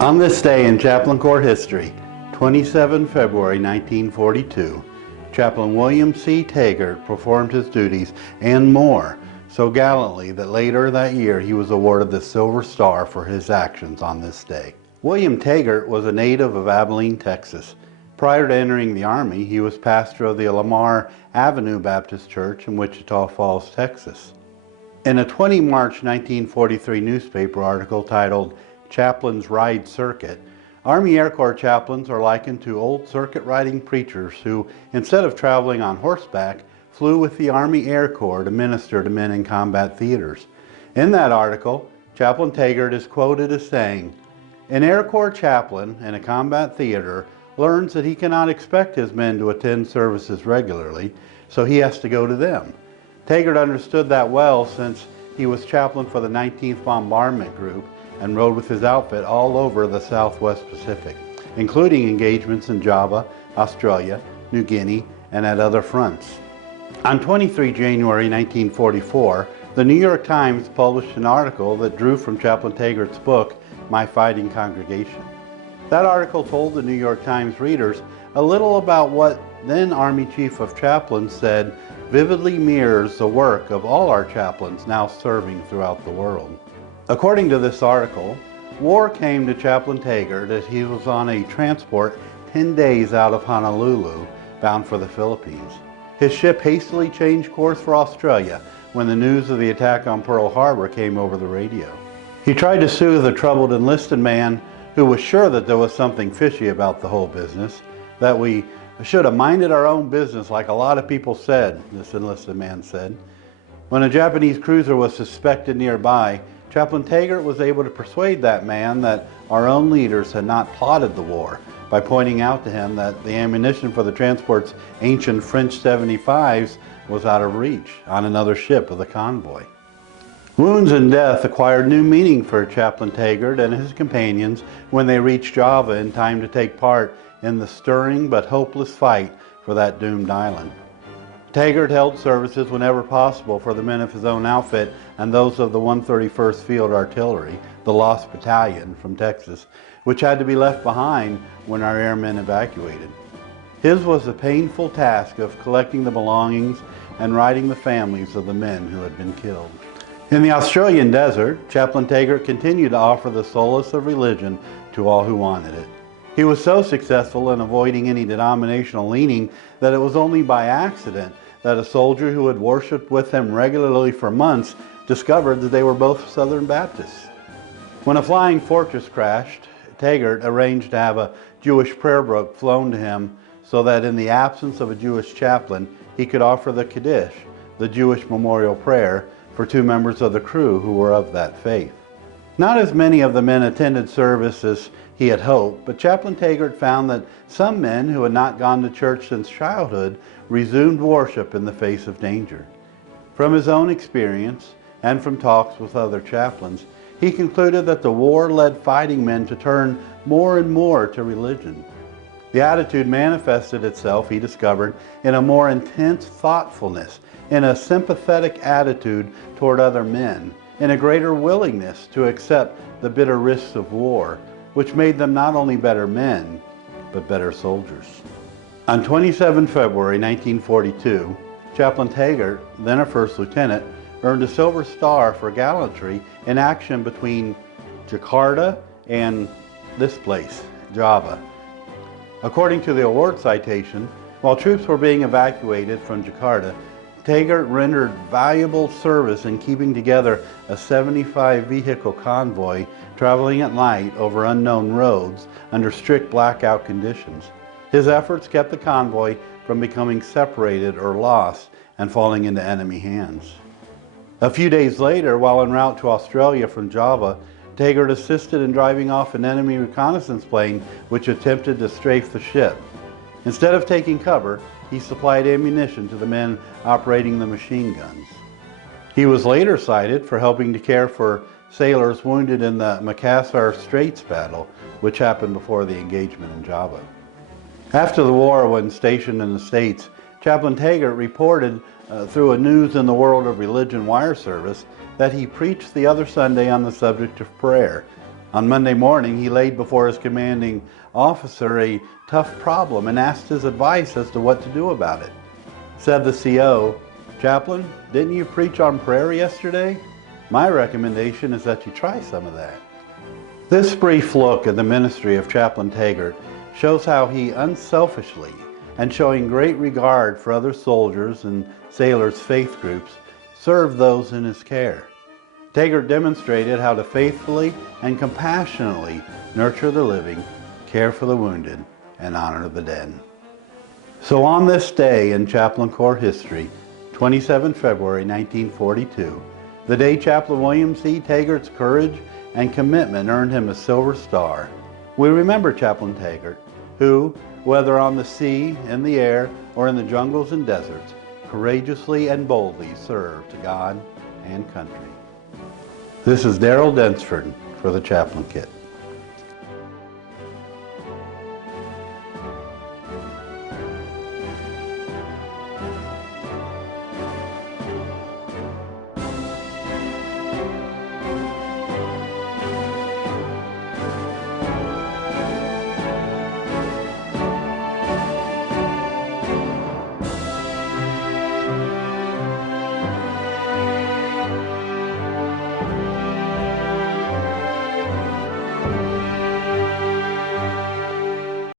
On this day in Chaplain Corps history, 27 February 1942, Chaplain William C. Taggart performed his duties and more so gallantly that later that year he was awarded the Silver Star for his actions on this day. William Taggart was a native of Abilene, Texas. Prior to entering the Army, he was pastor of the Lamar Avenue Baptist Church in Wichita Falls, Texas. In a 20 March 1943 newspaper article titled Chaplain's Ride Circuit, Army Air Corps chaplains are likened to old circuit-riding preachers who, instead of traveling on horseback, flew with the Army Air Corps to minister to men in combat theaters. In that article, Chaplain Taggart is quoted as saying, "An Air Corps chaplain in a combat theater learns that he cannot expect his men to attend services regularly, so he has to go to them." Taggart understood that well since he was chaplain for the 19th Bombardment Group and rode with his outfit all over the Southwest Pacific, including engagements in Java, Australia, New Guinea, and at other fronts. On 23 January 1944, the New York Times published an article that drew from Chaplain Taggart's book, My Fighting Congregation. That article told the New York Times readers a little about what then Army Chief of Chaplains said vividly mirrors the work of all our chaplains now serving throughout the world. According to this article, war came to Chaplain Taggart as he was on a transport 10 days out of Honolulu, bound for the Philippines. His ship hastily changed course for Australia when the news of the attack on Pearl Harbor came over the radio. He tried to soothe a troubled enlisted man who was sure that there was something fishy about the whole business, that we should have minded our own business like a lot of people said, this enlisted man said. When a Japanese cruiser was suspected nearby, Chaplain Taggart was able to persuade that man that our own leaders had not plotted the war by pointing out to him that the ammunition for the transport's ancient French 75s was out of reach on another ship of the convoy. Wounds and death acquired new meaning for Chaplain Taggart and his companions when they reached Java in time to take part in the stirring but hopeless fight for that doomed island. Taggart held services whenever possible for the men of his own outfit and those of the 131st Field Artillery, the Lost Battalion from Texas, which had to be left behind when our airmen evacuated. His was the painful task of collecting the belongings and writing the families of the men who had been killed. In the Australian desert, Chaplain Taggart continued to offer the solace of religion to all who wanted it. He was so successful in avoiding any denominational leaning that it was only by accident that a soldier who had worshipped with him regularly for months discovered that they were both Southern Baptists. When a flying fortress crashed, Taggart arranged to have a Jewish prayer book flown to him so that in the absence of a Jewish chaplain, he could offer the Kaddish, the Jewish memorial prayer, for two members of the crew who were of that faith. Not as many of the men attended service as he had hoped, but Chaplain Taggart found that some men who had not gone to church since childhood resumed worship in the face of danger. From his own experience and from talks with other chaplains, he concluded that the war led fighting men to turn more and more to religion. The attitude manifested itself, he discovered, in a more intense thoughtfulness, in a sympathetic attitude toward other men, in a greater willingness to accept the bitter risks of war, which made them not only better men, but better soldiers. On 27 February 1942, Chaplain Taggart, then a first lieutenant, earned a Silver Star for gallantry in action between Jakarta and this place, Java. According to the award citation, while troops were being evacuated from Jakarta, Taggart rendered valuable service in keeping together a 75-vehicle convoy traveling at night over unknown roads under strict blackout conditions. His efforts kept the convoy from becoming separated or lost and falling into enemy hands. A few days later, while en route to Australia from Java, Taggart assisted in driving off an enemy reconnaissance plane which attempted to strafe the ship. Instead of taking cover, he supplied ammunition to the men operating the machine guns. He was later cited for helping to care for sailors wounded in the Makassar Straits battle, which happened before the engagement in Java. After the war, when stationed in the States, Chaplain Taggart reported through a News in the World of Religion wire service that he preached the other Sunday on the subject of prayer. On Monday morning, he laid before his commanding officer a tough problem and asked his advice as to what to do about it. Said the CO, "Chaplain, didn't you preach on prayer yesterday? My recommendation is that you try some of that." This brief look at the ministry of Chaplain Taggart shows how he unselfishly and showing great regard for other soldiers and sailors' faith groups served those in his care. Taggart demonstrated how to faithfully and compassionately nurture the living, care for the wounded, and honor the dead. So on this day in Chaplain Corps history, 27 February 1942, the day Chaplain William C. Taggart's courage and commitment earned him a Silver Star, we remember Chaplain Taggart, who, whether on the sea, in the air, or in the jungles and deserts, courageously and boldly served God and country. This is Darrell Densford for the Chaplain Kit.